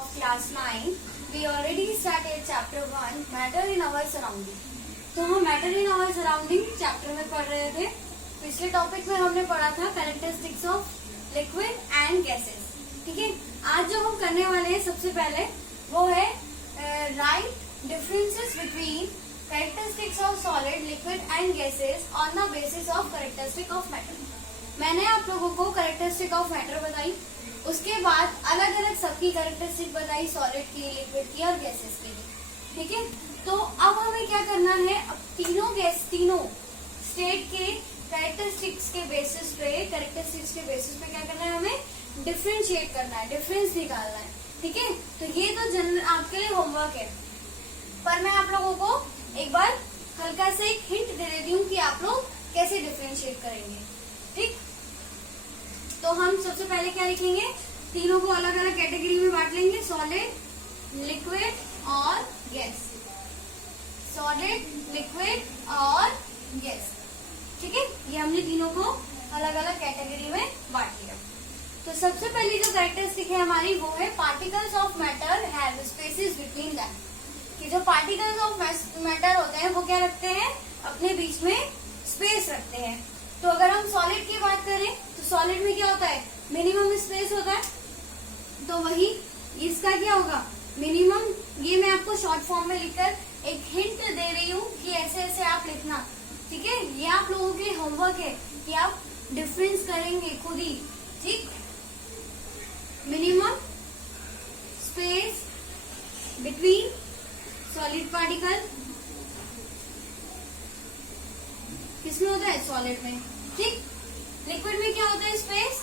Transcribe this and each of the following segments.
of class 9, we already started chapter 1, matter in our surrounding. तो हम matter in our surrounding chapter में पढ़ रहे थे. पिछले टॉपिक में हमने पढ़ा था characteristics of liquid and gases. ठीक है, आज जो हम करने वाले हैं सबसे पहले वो है right differences between characteristics of solid, liquid and gases on the basis of characteristic of matter. मैंने आप लोगों को कैरेक्टरिस्टिक ऑफ मैटर बताई, उसके बाद अलग अलग सबकी कैरेक्टरिस्टिक बताई, सॉलिड की, लिक्विड की और गैसेस की. ठीक है, तो अब हमें क्या करना है, अब तीनों स्टेट के कैरेक्टरिस्टिक्स के बेसिस पे क्या करना है, हमें डिफरेंशिएट करना है, डिफरेंस निकालना है. ठीक है, तो ये तो जनरल आपके लिए होमवर्क है, पर मैं आप लोगों को एक बार हल्का से एक हिंट दे देती हूँ कि आप लोग कैसे डिफरेंशिएट करेंगे. ठीक, तो हम सबसे पहले क्या लिखेंगे, तीनों को अलग अलग कैटेगरी में बांट लेंगे, सॉलिड, लिक्विड और गैस. सॉलिड, लिक्विड और गैस. ठीक है, ये हमने तीनों को अलग अलग कैटेगरी में बांट लिया. तो सबसे पहली जो कैरेक्टरिस्टिक है हमारी वो है particles of matter have spaces between them. कि जो पार्टिकल्स ऑफ मैटर होते हैं वो क्या रखते हैं, अपने बीच में स्पेस रखते हैं. तो अगर हम सॉलिड की बात करें तो सॉलिड में क्या होता है, मिनिमम स्पेस होता है. तो वही इसका क्या होगा, मिनिमम. ये मैं आपको शॉर्ट फॉर्म में लिखकर एक हिंट दे रही हूँ कि ऐसे ऐसे आप लिखना. ठीक है, ये आप लोगों के लिए होमवर्क है कि आप डिफरेंस करेंगे खुद ही. ठीक, minimum space between solid particle किसमें होता है, सॉलिड में. ठीक, लिक्विड में क्या होता है, space.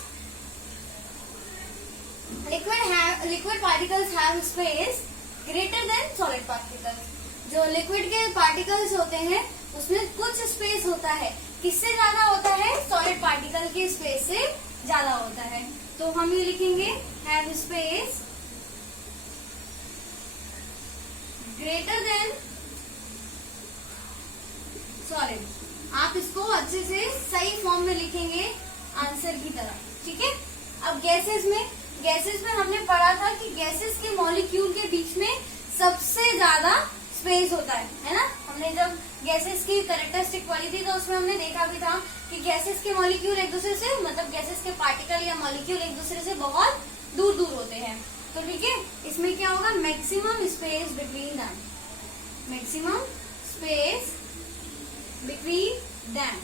Liquid particles have space greater than solid particles. जो लिक्विड के पार्टिकल्स होते हैं उसमें कुछ स्पेस होता है, किससे ज्यादा होता है, सॉलिड पार्टिकल के स्पेस से ज्यादा होता है. तो हम ये लिखेंगे have space greater than solid. आप इसको अच्छे से सही फॉर्म में लिखेंगे आंसर की तरह. ठीक है, अब गैसेस में हमने पढ़ा था कि गैसेस के मॉलिक्यूल के बीच में सबसे ज्यादा स्पेस होता है ना. हमने जब गैसेस की कैरेक्टरिस्टिक पढ़ी थी तो उसमें हमने देखा भी था कि गैसेस के मॉलिक्यूल एक दूसरे से, मतलब गैसेस के पार्टिकल या मॉलिक्यूल एक दूसरे से बहुत दूर दूर होते हैं. तो ठीक है, इसमें क्या होगा, maximum space between them. Maximum space between them.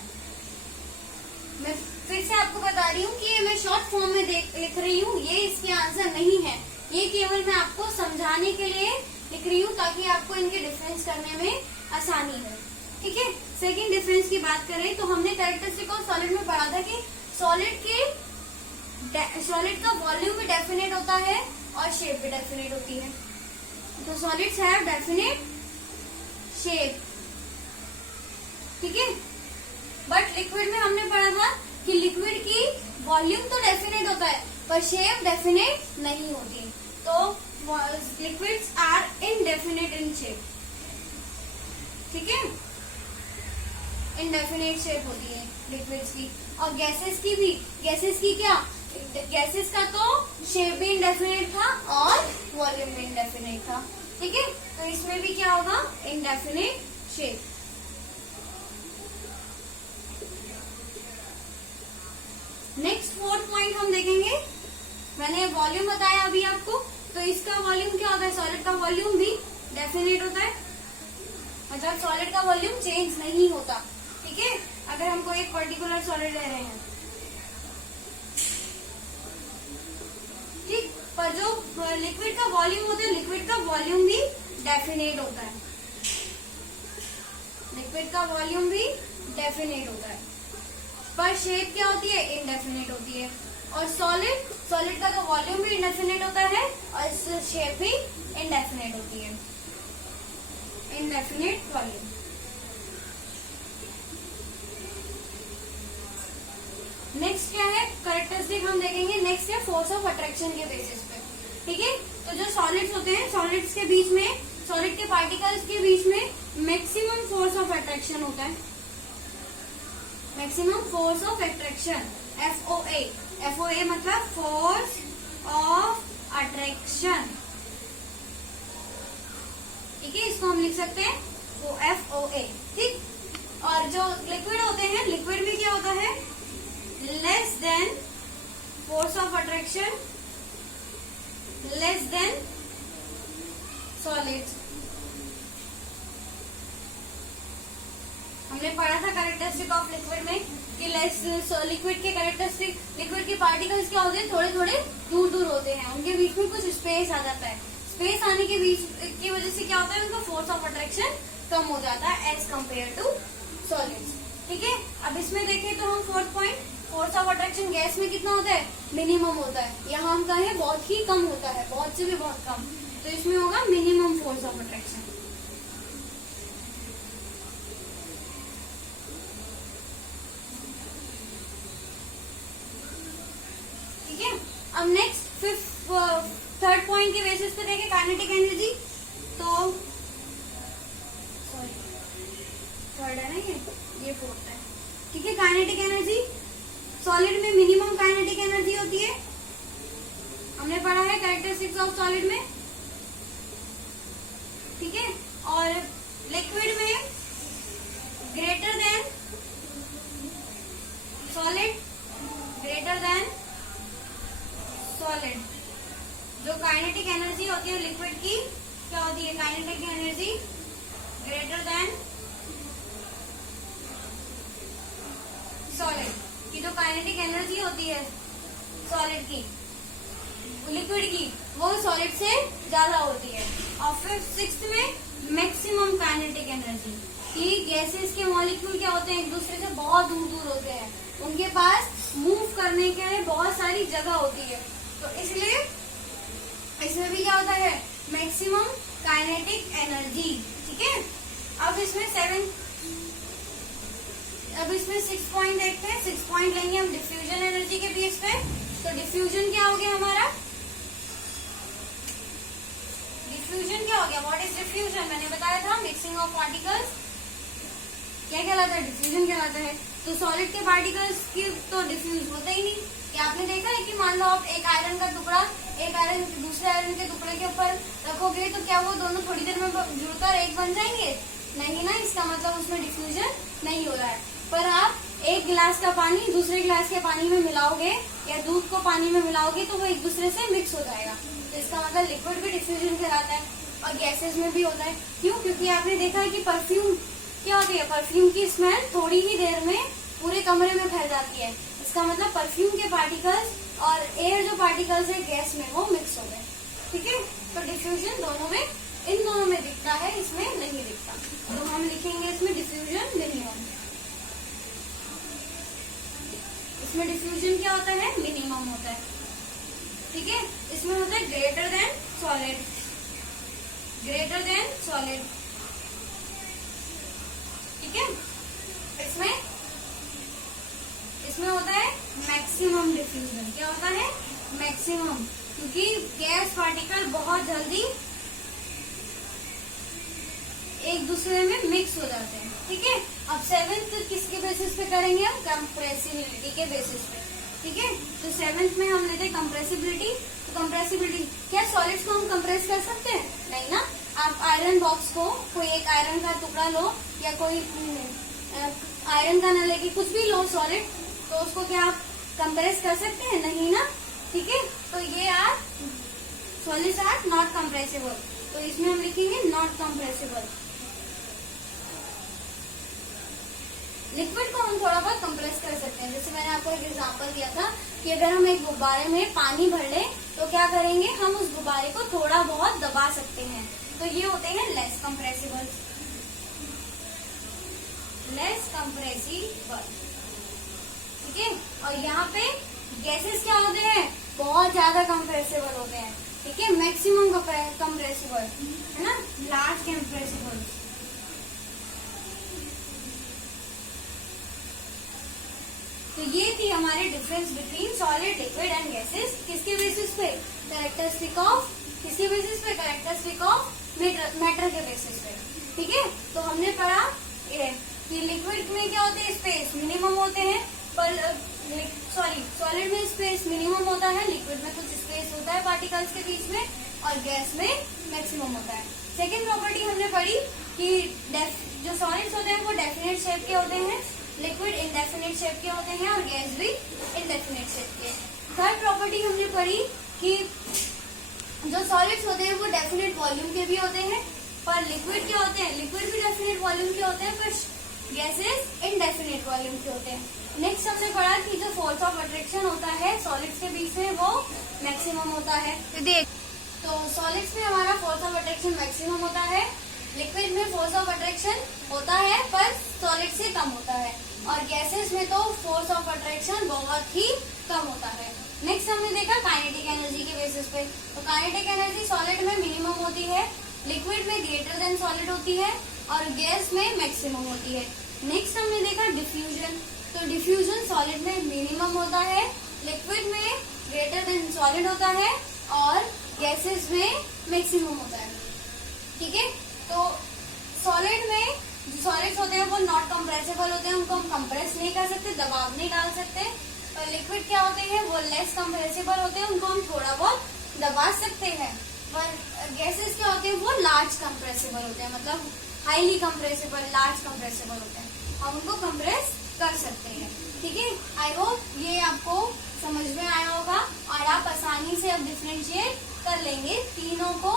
मैं फिर से आपको बता रही हूँ कि ये मैं शॉर्ट फॉर्म में लिख रही हूँ, ये इसके आंसर नहीं है, ये केवल मैं आपको समझाने के लिए लिख रही हूँ ताकि आपको इनके डिफरेंस करने में आसानी हो. ठीक है, सेकंड डिफरेंस की बात करें तो हमने कैरेक्टरिस्टिक ऑफ सॉलिड में पढ़ा था कि सॉलिड का वॉल्यूम भी डेफिनेट होता है और शेप भी डेफिनेट होती है. तो सॉलिड्स हैव डेफिनेट शेप. ठीक है, बट लिक्विड में हमने पढ़ा था कि लिक्विड की वॉल्यूम तो डेफिनेट होता है पर शेप डेफिनेट नहीं होती. तो liquids are indefinite in shape. ठीक है, इनडेफिनेट शेप होती है लिक्विड्स की. और गैसेस की भी, गैसेस की क्या, गैसेस का तो शेप भी इनडेफिनेट था और वॉल्यूम भी इनडेफिनेट था. ठीक है, तो इसमें भी क्या होगा, indefinite shape. Next fourth point हम देखेंगे. मैंने वॉल्यूम बताया अभी आपको, तो इसका वॉल्यूम क्या होता है, सॉलिड का वॉल्यूम भी डेफिनेट होता है, मतलब सॉलिड का वॉल्यूम चेंज नहीं होता. ठीक है, अगर हमको एक पर्टिकुलर सॉलिड ले रहे हैं, ठीक, पर जो लिक्विड का वॉल्यूम होता है, लिक्विड का वॉल्यूम भी डेफिनेट होता है. लिक्विड का वॉल्यूम भी डेफिनेट होता है पर शेप क्या होती है, इनडेफिनेट होती है. और सॉलिड का तो वॉल्यूम भी इनडेफिनेट होता है और शेप भी इनडेफिनेट होती है, इनडेफिनेट वॉल्यूम. नेक्स्ट क्या है, कैरेक्टरिस्टिक हम देखेंगे. नेक्स्ट है फोर्स ऑफ अट्रैक्शन के बेसिस पे. ठीक है, तो जो सॉलिड्स होते हैं, सॉलिड्स के बीच में, सॉलिड के पार्टिकल्स के बीच में मैक्सिमम फोर्स ऑफ अट्रैक्शन होता है. Maximum force of attraction, FOA. FOA मतलब फोर्स ऑफ अट्रैक्शन. इसको हम लिख सकते हैं OFOA, ठीक। और जो लिक्विड होते हैं, लिक्विड में क्या होता है, less than force of attraction less than solids. हमने पढ़ा था कैरेक्टरिस्टिक ऑफ लिक्विड में कि लेस लिक्विड के कैरेक्टरिस्टिक, लिक्विड के पार्टिकल्स क्या होते हैं, थोड़े थोड़े दूर दूर होते हैं, उनके बीच में कुछ स्पेस आ जाता है। स्पेस आने के बीच की वजह से क्या होता है, उनका फोर्स ऑफ अट्रैक्शन कम हो जाता है एज कम्पेयर टू सॉलिड्स, ठीक है। अब इसमें देखें तो हम fourth point, force of attraction gas में कितना होता है, मिनिमम होता है। यहाँ हम कहें बहुत ही कम होता है, बहुत से भी बहुत कम, तो इसमें होगा मिनिमम फोर्स ऑफ अट्रैक्शन। ठीक है। अब नेक्स्ट थर्ड पॉइंट के बेसिस पे देखें काइनेटिक एनर्जी, तो सॉरी थर्ड है ना, ये फोर्थ है, ठीक है। काइनेटिक एनर्जी, सॉलिड में मिनिमम काइनेटिक एनर्जी होती है, हमने पढ़ा है कैरेक्टरिस्टिक्स ऑफ सॉलिड में, ठीक है। और लिक्विड में greater than solid, greater than solid, जो काइनेटिक एनर्जी होती है लिक्विड की क्या होती है, kinetic energy greater than solid, की जो काइनेटिक एनर्जी होती है सॉलिड की, लिक्विड की, वो सॉलिड से ज्यादा होती है। और फिर सिक्स्थ में मैक्सिमम काइनेटिक एनर्जी, कि गैसेस के मॉलिक्यूल क्या होते हैं, एक दूसरे से बहुत दूर दूर होते हैं, उनके पास मूव करने के लिए बहुत सारी जगह होती है, तो इसलिए इसमें भी क्या होता है, मैक्सिमम काइनेटिक एनर्जी, ठीक है। अब इसमें 6 पॉइंट देखते हैं। 6 पॉइंट लेंगे हम डिफ्यूजन एनर्जी के बेस पे। तो डिफ्यूजन क्या हो गया हमारा, डिफ्यूजन क्या हो गया, व्हाट इज डिफ्यूजन, मैंने बताया था मिक्सिंग ऑफ पार्टिकल्स, क्या कहलाता है, डिफ्यूजन कहलाता है। तो सॉलिड के पार्टिकल्स की तो डिफ्यूज होते ही नहीं। क्या आपने देखा है कि मान लो आप एक आयरन का टुकड़ा एक आयरन दूसरे आयरन के टुकड़े के ऊपर रखोगे, तो क्या वो दोनों थोड़ी देर में जुड़कर एक बन जाएंगे, नहीं ना, इसका मतलब उसमें डिफ्यूजन नहीं हो रहा है। पर आप एक गिलास का पानी दूसरे गिलास के पानी में मिलाओगे या दूध को पानी में मिलाओगे तो वो एक दूसरे से मिक्स हो जाएगा, तो इसका मतलब लिक्विड भी डिफ्यूजन कहलाता है। और गैसेस में भी होता है, क्यों, क्योंकि आपने देखा है कि परफ्यूम क्या होती है, परफ्यूम की स्मेल थोड़ी ही देर में पूरे कमरे में फैल जाती है, इसका मतलब परफ्यूम के पार्टिकल्स और एयर जो पार्टिकल्स है गैस में वो मिक्स हो गए, ठीक है। तो डिफ्यूजन दोनों में, इन दोनों में दिखता है, इसमें नहीं दिखता, तो हम लिखेंगे इसमें डिफ्यूजन मिनिमम। इसमें डिफ्यूजन क्या होता है, मिनिमम होता है, ठीक है। इसमें होता है greater than solid, greater than solid, ठीक है। इसमें होता है मैक्सिमम डिफ्यूजन, क्या होता है, मैक्सिमम, क्योंकि गैस पार्टिकल बहुत जल्दी एक दूसरे में मिक्स हो जाते हैं, ठीक है। अब 7th किसके बेसिस पे करेंगे हम, कंप्रेसिबिलिटी के बेसिस पे, ठीक है। तो 7th में हम लेते हैं कंप्रेसिबिलिटी। तो कंप्रेसिबिलिटी, क्या सॉलिड्स को हम कंप्रेस कर सकते हैं, नहीं ना। आप आयरन बॉक्स को, कोई एक आयरन का टुकड़ा लो या कोई आयरन का न लेके कुछ भी लो सॉलिड, तो उसको क्या आप कंप्रेस कर सकते हैं, नहीं ना, ठीक है। तो ये are solids are not compressible, तो इसमें हम लिखेंगे नॉट कंप्रेसिबल। लिक्विड को हम थोड़ा बहुत कंप्रेस कर सकते हैं, जैसे मैंने आपको एक एग्जांपल दिया था कि अगर हम एक गुब्बारे में पानी भर लें तो क्या करेंगे, हम उस गुब्बारे को थोड़ा बहुत दबा सकते हैं, तो ये होते हैं लेस कंप्रेसिबल, लेस कंप्रेसिबल, ठीक है। और यहाँ पे गैसेस क्या होते हैं, बहुत ज्यादा कंप्रेसिबल होते हैं, ठीक है। मैक्सिमम कंप्रेसिबल है ना, लार्ज कंप्रेसिबल। तो ये थी हमारे difference between solid, liquid and gases, किसके बेसिस पे, कैरेक्टरिस्टिक ऑफ, किसके बेसिस पे, कैरेक्टरिस्टिक ऑफ मैटर के बेसिस पे, ठीक है। तो हमने पढ़ा कि लिक्विड में क्या होते हैं, स्पेस मिनिमम होते हैं, पर सॉलिड में स्पेस मिनिमम होता है, लिक्विड में कुछ स्पेस होता है पार्टिकल्स के बीच में, और गैस में मैक्सिमम होता है। सेकेंड प्रॉपर्टी हमने पढ़ी कि जो सॉलिड्स होते हैं वो डेफिनेट शेप के होते हैं, लिक्विड इनडेफिनेट शेप के होते हैं और गैस भी इनडेफिनेट शेप के। थर्ड प्रॉपर्टी हमने पढ़ी कि जो सॉलिड्स होते हैं वो डेफिनेट वॉल्यूम के भी होते हैं, पर लिक्विड क्या होते हैं, लिक्विड भी डेफिनेट वॉल्यूम के होते हैं, पर गैसेस इनडेफिनेट वॉल्यूम के होते हैं। नेक्स्ट हमने पढ़ा कि जो फोर्स ऑफ अट्रैक्शन होता है सॉलिड्स के बीच में वो मैक्सिमम होता है। तो सॉलिड्स में हमारा फोर्स ऑफ अट्रैक्शन मैक्सिमम होता है, लिक्विड में फोर्स ऑफ अट्रैक्शन होता है पर सॉलिड से कम होता है, और गैसेस में तो फोर्स ऑफ अट्रैक्शन बहुत ही कम होता है। नेक्स्ट हमने देखा काइनेटिक एनर्जी के बेसिस पे। तो काइनेटिक एनर्जी सॉलिड में मिनिमम होती है, लिक्विड में ग्रेटर देन सॉलिड होती है और गैस में मैक्सिमम होती है। नेक्स्ट हमने देखा डिफ्यूजन। तो डिफ्यूजन सॉलिड में मिनिमम होता है, लिक्विड में ग्रेटर देन सॉलिड होता है और गैसेस में मैक्सिमम होता है। ठीक है, तो सॉलिड में जो सॉलिड्स होते हैं वो नॉट कंप्रेसिबल होते हैं, उनको हम कंप्रेस नहीं कर सकते, दबाव नहीं डाल सकते। और लिक्विड क्या होते हैं वो लेस कंप्रेसिबल होते हैं, उनको हम थोड़ा बहुत दबा सकते हैं। पर गैसेस क्या होते हैं वो लार्ज कंप्रेसिबल होते हैं, मतलब हाईली कंप्रेसिबल, लार्ज कंप्रेसिबल होते हैं, हम उनको कंप्रेस कर सकते हैं। ठीक है, आई होप ये आपको समझ में आया होगा और आप आसानी से अब डिफरेंशिएट कर लेंगे तीनों को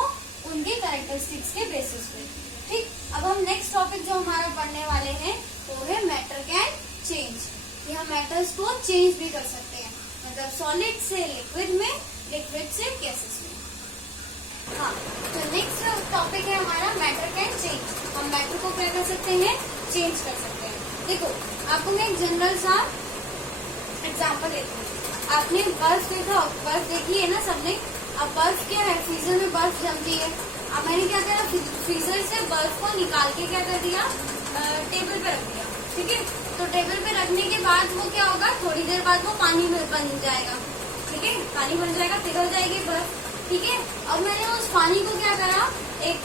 उनके कैरेक्टरिस्टिक्स के बेसिस पे। ठीक, अब हम नेक्स्ट टॉपिक जो हमारा पढ़ने वाले हैं वो है मैटर कैन चेंज। कि हम मैटर्स को चेंज भी कर सकते हैं, मतलब सॉलिड से लिक्विड में, लिक्विड से गैसेस में। हाँ, तो नेक्स्ट टॉपिक है हमारा मैटर कैन चेंज। हम मैटर को क्या कर सकते हैं, चेंज कर सकते हैं। देखो, आपको मैं एक जनरल सा एग्जाम्पल देती हूँ। आपने बर्फ देखा, बर्फ देखी है ना सबने। अब बर्फ क्या है, फ्रीजर में बर्फ जमती है। अब मैंने क्या करा, फ्रीजर से बर्फ को निकाल के क्या कर दिया, टेबल पे रख दिया। ठीक है, तो टेबल पे रखने के बाद वो क्या होगा, थोड़ी देर बाद वो पानी में बन जाएगा। ठीक है, पानी बन जाएगा, पिघल जाएगी बर्फ। ठीक है, अब मैंने उस पानी को क्या करा, एक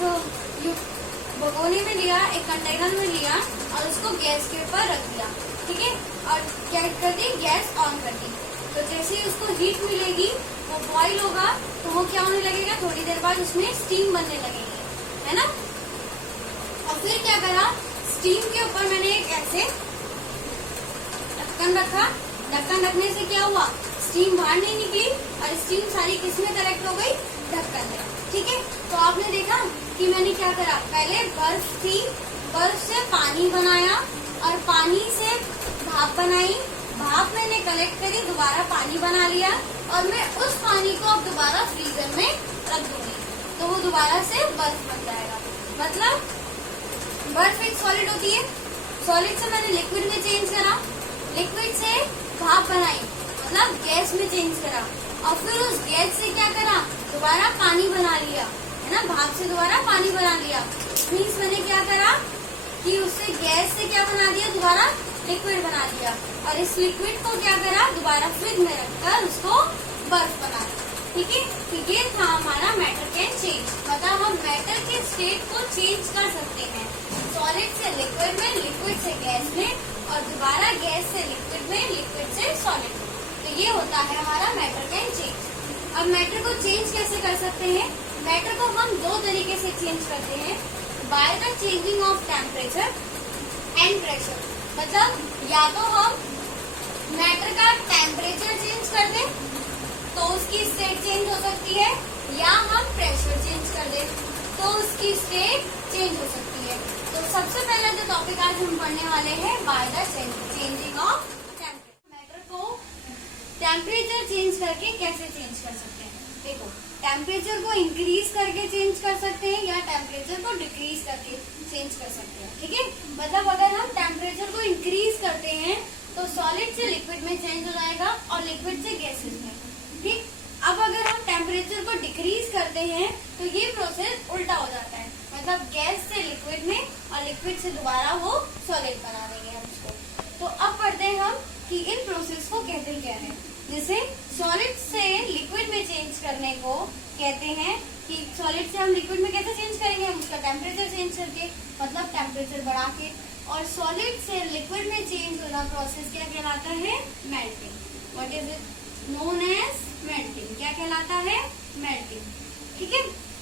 भगोने में लिया, एक कंटेनर में लिया और उसको गैस के ऊपर रख दिया। ठीक है, और क्या कर दी, गैस ऑन कर दी। तो जैसे ही उसको हीट मिलेगी वो बॉईल होगा, तो वो क्या होने लगेगा, थोड़ी देर बाद उसमें स्टीम बनने लगेगी, है ना। और फिर क्या करा, स्टीम के ऊपर मैंने एक ऐसे ढक्कन रखा। ढक्कन रखने से क्या हुआ, स्टीम बाहर नहीं निकली और स्टीम सारी किसमें कलेक्ट हो गई, ढक्कन में। ठीक है, तो आपने देखा कि मैंने क्या करा, पहले बर्फ थी, बर्फ से पानी बनाया और पानी से भाप बनाई, भाप मैंने कलेक्ट करी, दोबारा पानी बना लिया और मैं उस पानी को अब दोबारा फ्रीजर में रख दूंगी, तो वो दोबारा से बर्फ बन जाएगा। मतलब बर्फ एक सॉलिड होती है, सॉलिड से मैंने लिक्विड में चेंज करा, लिक्विड से भाप बनाई, मतलब गैस में चेंज करा, और फिर उस गैस से क्या करा, दोबारा पानी बना लिया, है ना, भाप से दोबारा पानी बना लिया। मीन्स मैंने क्या करा कि उससे गैस से क्या बना दिया, दोबारा लिक्विड बना दिया, और इस लिक्विड को क्या करा, दोबारा फ्रिज में रखकर उसको बर्फ बना दिया। ठीक है, तो ये था हमारा मैटर कैन चेंज, मतलब हम मैटर के स्टेट को चेंज कर सकते हैं, सॉलिड से लिक्विड में, लिक्विड से गैस में, और दोबारा गैस से लिक्विड में, लिक्विड से सॉलिड में। तो ये होता है हमारा मैटर कैन चेंज। अब मैटर को चेंज कैसे कर सकते हैं, मैटर को हम दो तरीके से चेंज करते हैं, by the changing of temperature and pressure. मतलब या तो हम मैटर का टेम्परेचर चेंज कर दें तो उसकी स्टेट चेंज हो सकती है, या हम प्रेशर चेंज कर दें तो उसकी स्टेट चेंज हो सकती है। तो सबसे पहला जो टॉपिक आज हम पढ़ने वाले हैं, by the changing of temperature. Matter को टेम्परेचर चेंज करके कैसे चेंज कर सकते हैं। देखो, टेम्परेचर को इंक्रीज करके चेंज कर सकते हैं या टेम्परेचर को डिक्रीज करके चेंज कर सकते हैं। ठीक है, मतलब अगर हम टेम्परेचर को इंक्रीज करते हैं तो सॉलिड से लिक्विड में चेंज हो जाएगा और लिक्विड से गैसेज में। ठीक, अब अगर हम टेम्परेचर को डिक्रीज करते हैं तो ये प्रोसेस उल्टा हो जाता है, मतलब गैस से लिक्विड में और लिक्विड से दोबारा वो सॉलिड बना देंगे हम उसको। तो अब पढ़ते हैं हम कि इन प्रोसेस को कहते क्या है। जैसे सॉलिड से लिक्विड में चेंज करने को कहते हैं कि सॉलिड से हम लिक्विड में कैसे चेंज करेंगे, हम उसका टेम्परेचर चेंज करके, मतलब टेम्परेचर बढ़ा के। और सॉलिड से लिक्विड में चेंज होना प्रोसेस क्या कहलाता है, melting. What is it known as melting, क्या कहलाता है, मेल्टिंग। ठीक है,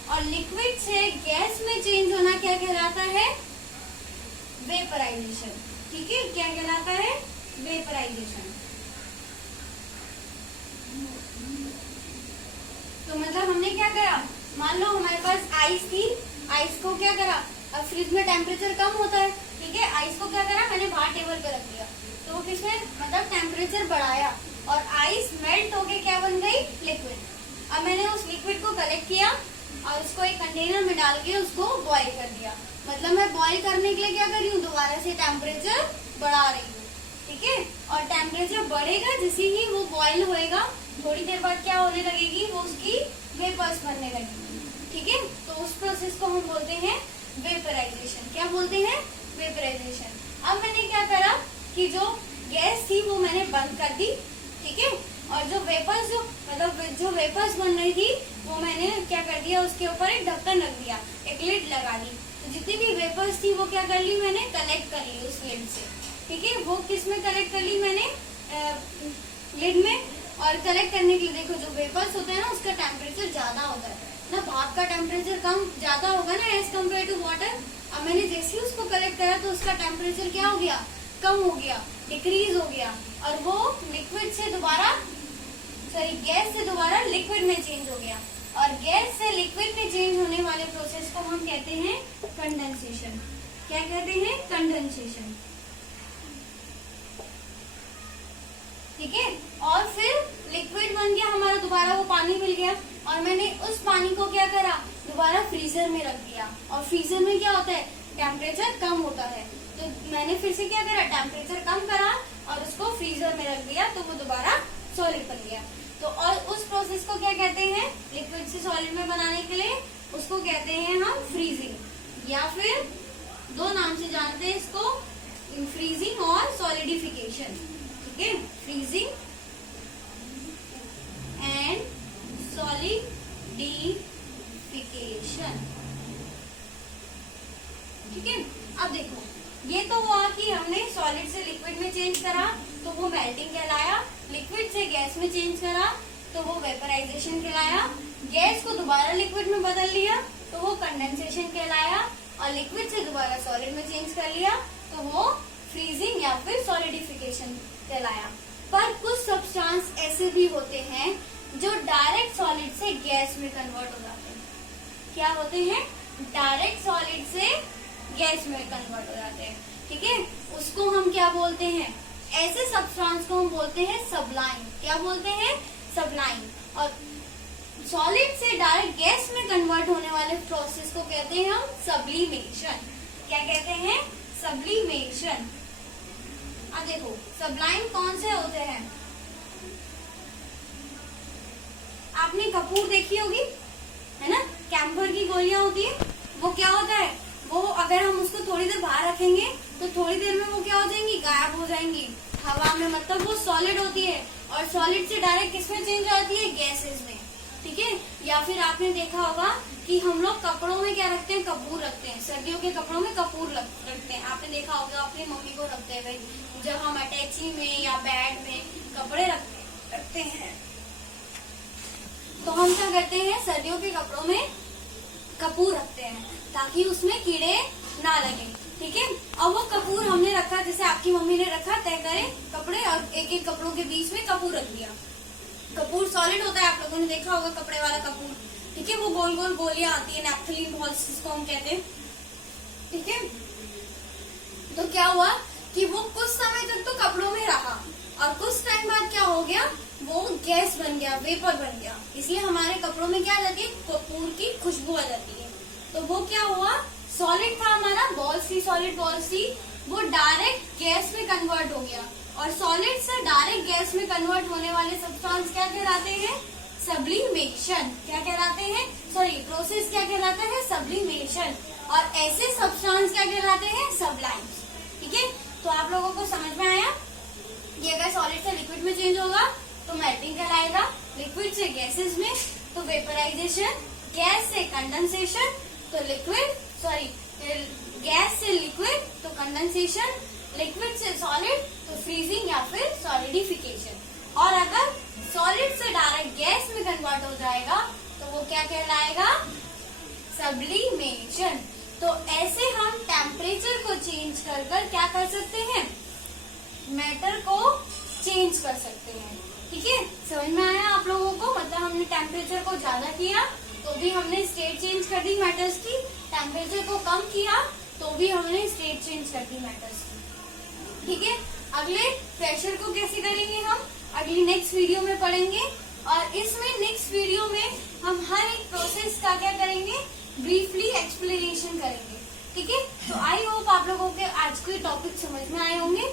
और लिक्विड से गैस में चेंज होना क्या कहलाता है? वेपराइजेशन। ठीक है, क्या कहलाता है? वेपराइजेशन। तो मतलब हमने क्या करा, मान लो हमारे पास आइस थी, आइस को क्या करा, अब फ्रिज में टेम्परेचर कम होता है, ठीक है, आइस को क्या करा, मैंने बाहर टेबल पे रख दिया, तो वो किसने मतलब टेम्परेचर बढ़ाया और आइस मेल्ट होके क्या बन गई? लिक्विड। अब मैंने उस लिक्विड को कलेक्ट किया और उसको एक कंटेनर में डाल के उसको बॉईल कर दिया। मतलब मैं बॉईल करने के लिए क्या कर रही हूँ, दोबारा से टेम्परेचर बढ़ा रही हूँ, ठीक है। और टेम्परेचर बढ़ेगा, जैसे ही वो बॉईल होएगा थोड़ी देर बाद क्या होने लगेगी, वो उसकी वेपर्स बनने लगेगी, ठीक है। तो उस प्रोसेस को हम बोलते हैं वेपराइजेशन। क्या बोलते हैं? वेपराइजेशन। अब मैंने क्या करा कि जो गैस थी वो मैंने बंद कर दी, ठीक है, और जो वेपर्स जो वेपर्स बन रही थी वो मैंने क्या कर दिया, उसके ऊपर एक ढक्कन रख दिया, एक लिड लगा दी। तो जितनी भी वेपर्स थी वो क्या कर ली, मैंने कलेक्ट कर ली उस लिड से, ठीक है। वो किस में कलेक्ट कर ली मैंने? लिड में। और कलेक्ट करने के लिए देखो, जो वेपर्स होते हैं ना उसका टेम्परेचर ज्यादा होता है ना, भाप का टेम्परेचर कम ज्यादा होगा ना एज कम्पेयर टू वाटर। अब मैंने जैसे ही उसको कलेक्ट करा तो उसका टेम्परेचर क्या हो गया? कम हो गया, डिक्रीज हो गया, और वो लिक्विड से दोबारा गैस से दोबारा लिक्विड में चेंज हो गया। और गैस से लिक्विड में चेंज होने वाले प्रोसेस को हम कहते हैं कंडेंसेशन। क्या कहते हैं? कंडेंसेशन, ठीक है। और फिर लिक्विड बन गया हमारा, दोबारा वो पानी मिल गया, और मैंने उस पानी को क्या करा, दोबारा फ्रीजर में रख दिया। और फ्रीजर में क्या होता है? टेम्परेचर कम होता है, तो मैंने फिर से क्या करा, टेम्परेचर कम करा और उसको फ्रीजर में रख दिया, तो वो दोबारा सॉलिड बन गया। तो और उस प्रोसेस को क्या कहते हैं? लिक्विड से सॉलिड में बनाने के लिए उसको कहते हैं हम फ्रीजिंग, या फिर दो नाम से जानते हैं इसको, फ्रीजिंग और सॉलिडिफिकेशन, ठीक है। फ्रीजिंग एंड सॉलिडिफिकेशन, ठीक है। अब देखो, ये तो हुआ कि हमने सॉलिड से लिक्विड में चेंज करा तो वो मेल्टिंग कहलाया, लिक्विड से गैस में चेंज करा तो वो वेपराइजेशन कहलाया, गैस को दोबारा लिक्विड में बदल लिया तो वो कंडेंसेशन कहलाया, और लिक्विड से दोबारा सॉलिड में चेंज कर लिया तो वो फ्रीजिंग या फिर सॉलिडिफिकेशन कहलाया। पर कुछ सब्सटेंस ऐसे भी होते हैं जो डायरेक्ट सॉलिड से गैस में कन्वर्ट हो जाते हैं। क्या होते हैं? डायरेक्ट सॉलिड से गैस में कन्वर्ट हो जाते हैं, ठीक है। उसको हम क्या बोलते हैं? ऐसे सब्सटेंस को हम बोलते हैं सबलाइन। क्या बोलते हैं? सबलाइन। और सॉलिड से डायरेक्ट गैस में कन्वर्ट होने वाले प्रोसेस को कहते हैं हम सब्लिमेशन। क्या कहते हैं? सब्लिमेशन। अब देखो, सबलाइन कौन से होते हैं? आपने कपूर देखी होगी, है ना, कैम्फर की गोलियां होती है, वो क्या होता है, वो अगर हम उसको थोड़ी देर बाहर रखेंगे तो थोड़ी देर में वो क्या हो जाएंगी, गायब हो जाएंगी हवा में, मतलब वो सॉलिड होती है, और सॉलिड से डायरेक्ट किसमें चेंज हो जाती है? गैसेस में, ठीक है। या फिर आपने देखा होगा कि हम लोग कपड़ों में क्या रखते हैं? कपूर रखते हैं। सर्दियों के कपड़ों में कपूर रखते हैं, आपने देखा होगा अपनी मम्मी को रखते हुए, जब हम अटैची में या बैग में कपड़े रखते हैं तो हम क्या करते हैं? सर्दियों के कपड़ों में कपूर रखते हैं ताकि उसमें कीड़े ना लगे, ठीक है। अब वो कपूर हमने रखा, जैसे आपकी मम्मी ने रखा, तय करे कपड़े और एक एक कपड़ों के बीच में कपूर रख दिया। कपूर सॉलिड होता है, आप लोगों ने देखा होगा कपड़े वाला कपूर, ठीक है। वो गोल गोल गोलियां आती है, नैप्थलीन बॉल्स जिसको हम कहते हैं, ठीक है। तो क्या हुआ कि वो कुछ समय तक तो कपड़ों में रहा और कुछ टाइम बाद क्या हो गया, वो गैस बन गया, वेपर बन गया, इसलिए हमारे कपड़ों में क्या आ जाती है? कपूर की खुशबू आ जाती है। तो वो क्या हुआ, सॉलिड था हमारा, बॉल सी, सॉलिड बॉल सी, वो डायरेक्ट गैस में कन्वर्ट हो गया, और सॉलिड से डायरेक्ट गैस में कन्वर्ट होने वाले सब्सटेंस क्या कहलाते हैं? सब्लिमेशन। क्या कहलाते हैं? सॉरी, प्रोसेस क्या कहलाता है? सब्लिमेशन। और ऐसे सब्सटेंस क्या कहलाते हैं? सबलाइन्स, ठीक है। तो आप लोगों को समझ में आया? ये अगर सॉलिड से लिक्विड में चेंज होगा तो मेल्टिंग कहलाएगा, लिक्विड से गैसेस में तो वेपराइजेशन, गैस से कंडेंसेशन तो लिक्विड, सॉरी गैस से लिक्विड तो कंडेंसेशन, लिक्विड से सॉलिड तो फ्रीजिंग या फिर सॉलिडिफिकेशन। और अगर सॉलिड से डायरेक्ट गैस में कन्वर्ट हो जाएगा तो वो क्या कहलाएगा? सब्लिमेशन। तो ऐसे हम टेम्परेचर को चेंज कर कर क्या कर सकते हैं, मैटर को चेंज कर सकते हैं। ठीक है, समझ में आया आप लोगों को? मतलब हमने टेम्परेचर को ज्यादा किया तो भी हमने स्टेट चेंज कर दी मैटर्स की, टेम्परेचर को कम किया तो भी हमने स्टेट चेंज कर दी मैटर्स की। ठीक है, अगले प्रेशर को कैसे करेंगे हम अगली नेक्स्ट वीडियो में पढ़ेंगे, और इसमें नेक्स्ट वीडियो में हम हर एक प्रोसेस का क्या करेंगे, ब्रीफली एक्सप्लेनेशन करेंगे। ठीक है, तो आई होप आप लोगों के आज के टॉपिक समझ में आए होंगे।